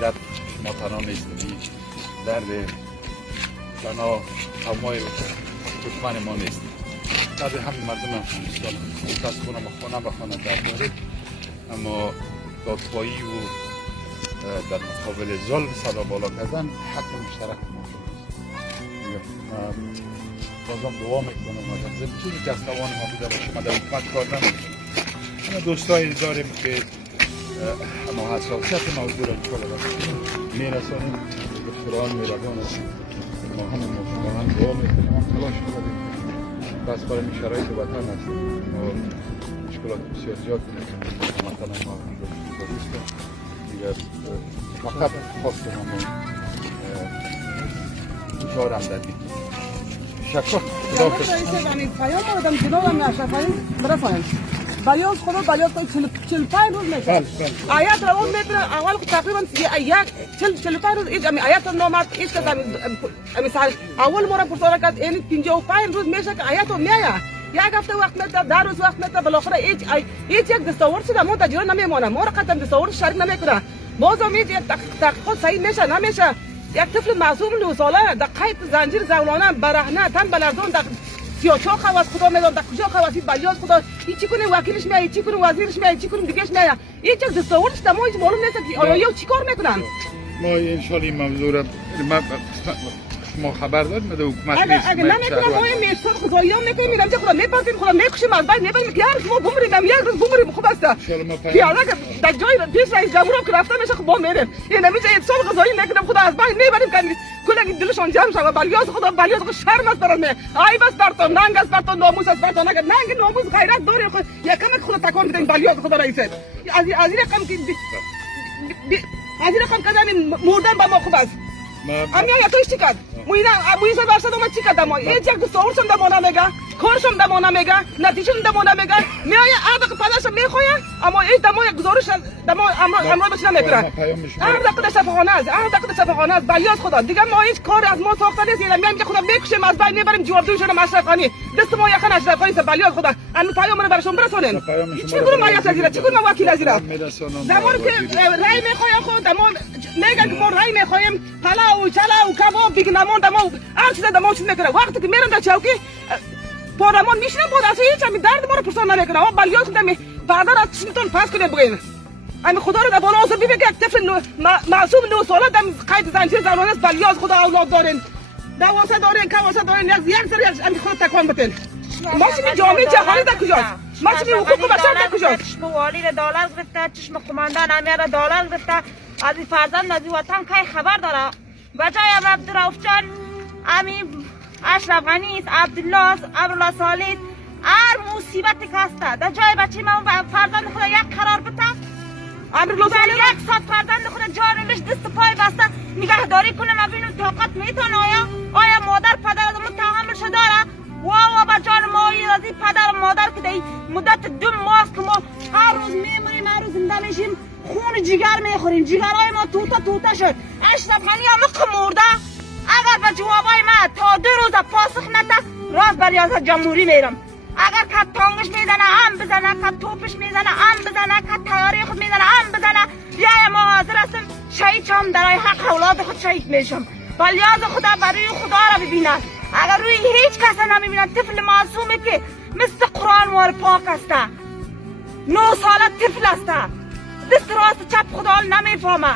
درد شما تنها نیستید، درد تنها همای دشمن ما نیست. درد همه مردم افغانستان متاسفانه ما خانه به خانه درد داریم، اما دادخواهی و در مقابل ظلم صدا بالا کردن حق مشترک ما است. بازم دعا میکنم از چیزی که از توان ما بوده باشه ما در حکومت کار نمیکنیم. اما دوستایی داریم که اما حساسیت موضوع را میرسانیم، دکتران میروان ما هم دعا میکنیم، هم تلاش کردیم بس برای شرایط وطن است ما مشکلات بسیار زیاد مثلا ما دیگر فقط خواستم اشاره هم دادیم. شکر خدا پیام آدم جنابم اشرفایی برسانیم. بلیاز خدا بلیاز تا 45 روز میشه. آیات رو اون میبره اول تقریبا یک 45 روز ایج آیات نامرد ایج که مثال اول مورا پرسان کرد این 55 روز میشه که آیات میآید. یک هفته وقت میده، در روز وقت میده، بالاخره یک دستاورد شده ما تجربه نمیمونه، ما را قطعا دستاورد شریک نمیکنه. بازم یک تحقیقات صحیح میشه نمیشه. یک طفل معصوم 9 ساله در قید زنجیر زولانه برهنه تن بلردون در سیاچا خواست خدا میدون در کجا خواستی بلیاز خدا چی کنه وکیلش میاد، چی کنه وزیرش میاد، چی کنه دیگهش میاد. یک دستاوردش ما هیچ معلوم نیست که آیا چی کار میکنن. ما ان شاء الله این موضوع را ما خبر داریم در حکومت نیست. اگه نمیکنم ما این میرسان خدایی هم میکنیم میرم خدا میپاسیم خدا میکشیم از بین میبریم که هر ما بمریم یک روز بمریم خوب است. پیاده که در جای پیش رئیس جمهور که رفته میشه خب ما میریم. این نمیشه اتصال غذایی میکنم خدا از بین میبریم که کلا دلشون جمع شود. بلیاز خدا بلیاز شرم است برام. عیب است بر تو، ننگ است بر تو، ناموس است بر تو. نگه ننگ ناموس غیرت داری خود یکم خود تکان بدین بلیاز خدا رئیس. از این رقم که از این رقم کردن مردن با ما خوب است. امیا یا توش چیکار؟ مویزه برسد اومد چیکار دما؟ هیچ یک دوستورشم دما نمیگه، کارشم دما نمیگه، نتیجهشم دما نمیگه. میای آب که پدرشم میخواه، اما این دما یک گزارش دما امروز بچه نمیکنه. آب دکتر شفاخانه است، آب دکتر شفاخانه است. بلیاز خدا دیگه ما هیچ کاری از ما ساخته نیست. میایم که خدا میکشیم از بین میبریم جوابجو شدم اشرف خانی. دست ما یخن اشرف خانی است بلیاز خدا. ان پیام رو برشون برسونین. چیکار ما یا تزیرا؟ چیکار ما وکیل ازیرا؟ زمان که رای میخوایم خود دما میگن که ما رای میخوایم پلاو چلاو کباب دیگه نمون دما هر چیز دما چیز میکنه. وقتی که میرم در چوکی پارلمان میشینم بود اصلا هیچ همین درد ما رو پرسان نمیکنه. اما بلیاز خودم پدر از چیتون پاس کنه بگین. همین خدا رو در بالا آسر ببین که یک طفل معصوم 9 ساله در قید زنجیر زنانه است. بلیاز خدا اولاد دارین، دواسه دارین، کواسه دارین، یک سری از خود تکان بتین. ماشین جامعه جهانی در کجاست؟ ماشین حقوق بشر در کجاست؟ چشم والی را دلار گرفته، چشم قماندان امیر را دلار گرفته. از این فرزند از این وطن که خبر داره. بجای عبدالرؤوف جان امین اشرف غنی است، عبدالله است، ابوالله صالح هر مصیبتی که هست در جای بچه ما فرزند خود یک قرار بده. ابوالله صالح یک صد فرزند خود جانش دست پای بسته نگهداری کنه. ما ببینم طاقت میتونه آیا مادر پدر از ما تحملش داره؟ وا با جان ما از این پدر و مادر که در مدت 2 ماه که ما هر روز میمونیم هر روز زنده میشیم خون جگر میخوریم. جگرهای ما توته شد. اشرف غنی هم مرده. اگر به جوابای ما تا 2 روز پاسخ نده راست بر ریاست جمهوری میرم. اگر که تانگش میزنه هم بزنه، که توپش میزنه هم بزنه، که تیاری خود میزنه هم بزنه. بیای ما حاضر هستم شهید شم در حق اولاد خود شهید میشم. بلیاز خدا برای خدا را ببینه. اگر روی هیچ کس نمیبینه طفل معصومه که مثل قرآن وار پاک است. 9 ساله طفل است. دست راست چپ خدا نمیفهمه.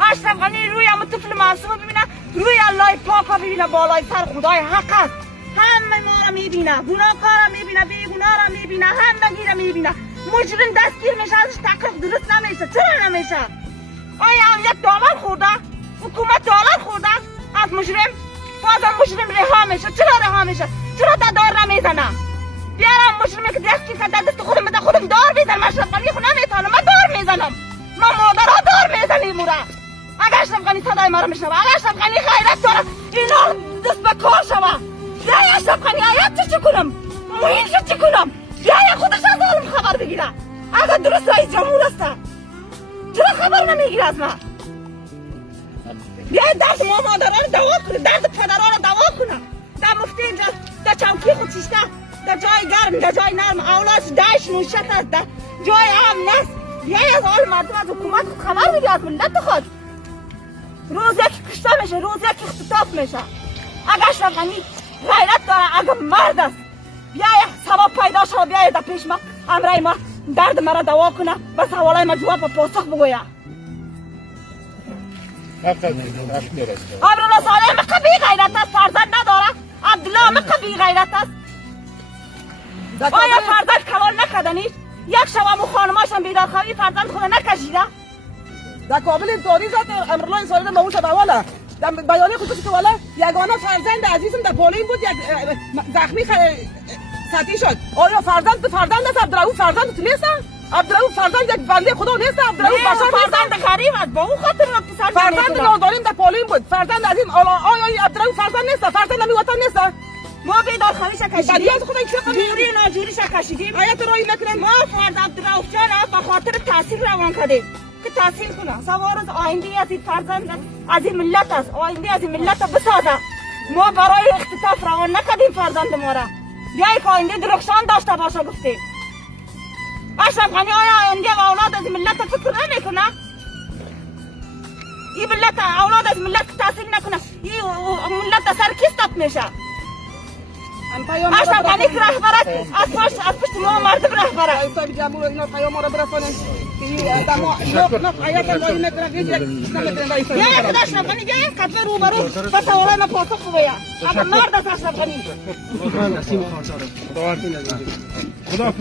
اشرف غنی روی هم طفل معصوم ببینه، روی الله پاک ببینه، بالای سر خدای حق است. همه ما را میبینه، گناهکار را میبینه، بیگناه را میبینه، همگی را میبینه. مجرم دستگیر میشه ازش تحقیق درست نمیشه. چرا نمیشه؟ آیا امنیت داور خورده؟ حکومت داور خورده از مجرم؟ بازم مجرم رها میشه. چرا رها میشه؟ چرا دار نمیزنه؟ بیارم مجرمی که دستگیر کرده دست خودم بده خودم دار بزنم. اشرف غنی خود نمیتونم، من دار میزنم. ما مادرها دار میزنیم مورا. اگر اشرف غنی صدای ما رو میشنوه، اگر اشرف غنی غیرت داره اینا دست به کار شوه. یا اشرف غنی آیت چی کنم؟ موینش چی کنم؟ یا خودش از عالم خبر بگیره. اگر درست رئیس جمهور است چرا خبر نمیگیره از ما؟ بیاید درد ما مادرها رو دوا کنه، درد پدرها رو دوا کنه. در مفتی در چوکی خود چیسته، در جای گرم، در جای نرم، اولادش داعش نوشت است، در جای امن است. بیاید از حال مردم از حکومت خود خبر بگیر، از ملت خود. روز یکی کشته میشه، روز یکی اختطاف میشه. اگه اشرف غنی غیرت داره، اگه مرد است، بیایه ثواب پیدا شد، بیایه در پیش ما امرای ما درد مرا دوا کنه، به سوالای ما جواب و پاسخ بگویه. عبدالله صالح مکه بی غیرت است، فرزند نداره. عبدالله مکه بی غیرت است. آیا فرزند کلان نکردنیش؟ یک شب امو خانماشم بیدارخوابی فرزند خود نکشیده؟ در کابل تاریخ زد امرالله صالح به اون شب اوله در بیانیه خصوصی که والا یگانه فرزند عزیزم در پولین بود، یک زخمی سطحی شد. آیا فرزند است؟ عبدالرؤوف فرزند تو نیست؟ عبدالرؤوف فرزند یک بنده خدا نیست؟ عبدالرؤوف فرزند غریب است، با اون خاطر ما پسر فرزند ناداریم در پولین بود. فرزند عزیزم آیا عبدالرؤوف فرزند نیست؟ فرزند نمی وطن نیست؟ ما بیدارخوابیش کشیدیم، بدیات خدا یک جوری ناجوریش کشیدیم. آیت رایی نکنن. ما فرد عبدالرؤوف جان به خاطر تحصیل روان کردیم که تحصیل کنه، سوار از آینده از این فرزند از این ملت است، آینده از این ملت بسازه. ما برای اختطاف روان نکردیم فرزند ما را، بیایی که آینده درخشان داشته باشه. گفتیم اشرف غنی آیا آینده و اولاد از این ملت فکر نمیکنه؟ این ملت اولاد از ملت تحصیل نکنه، این ملت سر کی استاپ میشه؟ اشرف غنی که رهبر است، از پشت ما مردم رهبر است. صاحب جمهور اینا پیام ما را برسانن که دما نه آیت رایی نکنن. یا یک اشرف غنی یا یک کتبه روبرو به سوالای ما پاسخ بگوید. اما مرد است اشرف غنی. خدا